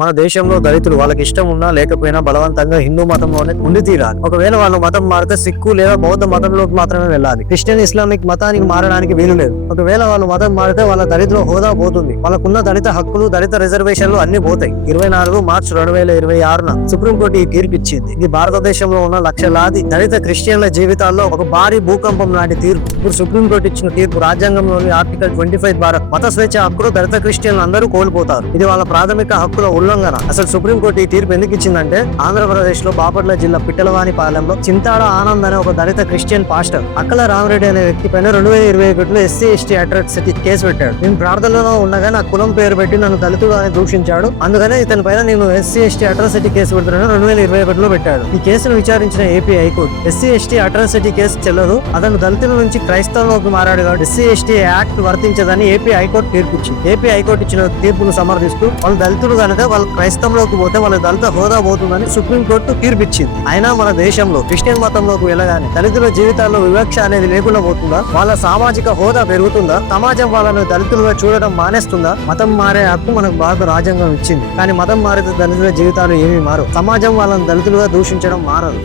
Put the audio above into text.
మన దేశంలో దళితులు వాళ్ళకి ఇష్టం ఉన్నా లేకపోయినా బలవంతంగా హిందూ మతంలోనే ఉండి తీరాలి. ఒకవేళ వాళ్ళు మతం మారితే సిక్కు లేదా బౌద్ధ మతంలోకి మాత్రమే వెళ్ళాలి. క్రిస్టియన్ ఇస్లామిక్ మతానికి మారడానికి వీలు లేదు. ఒకవేళ వాళ్ళు మతం మారితే వాళ్ళ దళితుల హోదా పోతుంది. వాళ్ళకున్న దళిత హక్కులు, దళిత రిజర్వేషన్లు అన్ని పోతాయి. 24 మార్చి 2026 సుప్రీంకోర్టు ఈ తీర్పు ఇచ్చింది. ఇది భారతదేశంలో ఉన్న లక్షలాది దళిత క్రిస్టియన్ల జీవితాల్లో ఒక భారీ భూకంపం లాంటి తీర్పు. ఇప్పుడు సుప్రీంకోర్టు ఇచ్చిన తీర్పు రాజ్యాంగంలోని ఆర్టికల్ 25 ద్వారా మత స్వేచ్ఛ హక్కులు దళిత క్రిస్టియన్లు అందరూ కోల్పోతారు. ఇది వాళ్ళ ప్రాథమిక హక్కుల ఉల్లంఘన. అసలు సుప్రీంకోర్టు ఈ తీర్పు ఎందుకు ఇచ్చిందంటే, ఆంధ్రప్రదేశ్ లో బాపట్ల జిల్లా పిట్టలవాని పాలెంలో చింతాడ ఆనంద్ అనే ఒక దళిత క్రిస్టియన్ పాస్టర్ అక్కల రామరెడ్డి అనే వ్యక్తి పైన 2021లో SC/ST అట్రాసిటీ కేసు పెట్టాడు. నేను ప్రార్థనలో ఉండగా నా కులం పేరు పెట్టి నన్ను దళితుడు అని దూషించాడు. అందుకనే ఇతని పైన నేను SC/ST అట్రాసిటీ కేసు పెడుతున్నాను 2021లో పెట్టాడు. ఈ కేసును విచారించిన AP high court SC/ST atrocity case చెల్లదు, అతను దళితుల నుంచి క్రైస్తవంలోకి మారాడు కాబట్టి SC/ST యాక్ట్ వర్తించదని ఏపీ హైకోర్టు తీర్పు ఇచ్చింది. ఏపీ హైకోర్టు ఇచ్చిన తీర్పును సమర్థిస్తూ వాళ్ళు దళితులు కనుక వాళ్ళు క్రైస్తవంలోకి పోతే వాళ్ళ దళిత హోదా పోతుందని సుప్రీంకోర్టు తీర్పు ఇచ్చింది. అయినా మన దేశంలో క్రిస్టియన్ మతంలోకి వెళ్ళగానే దళితుల జీవితాల్లో వివక్ష అనేది లేకుండా పోతుందా? వాళ్ళ సామాజిక హోదా పెరుగుతుందా? సమాజం వాళ్ళను దళితులుగా చూడడం మానేస్తుందా? మతం మారే హక్కు మనకు భారత రాజ్యాంగం ఇచ్చింది, కానీ మతం మారితే దళితుల జీవితాలు ఏమీ మారు. సమాజం వాళ్ళని దళితులుగా దూషించడం మారదు.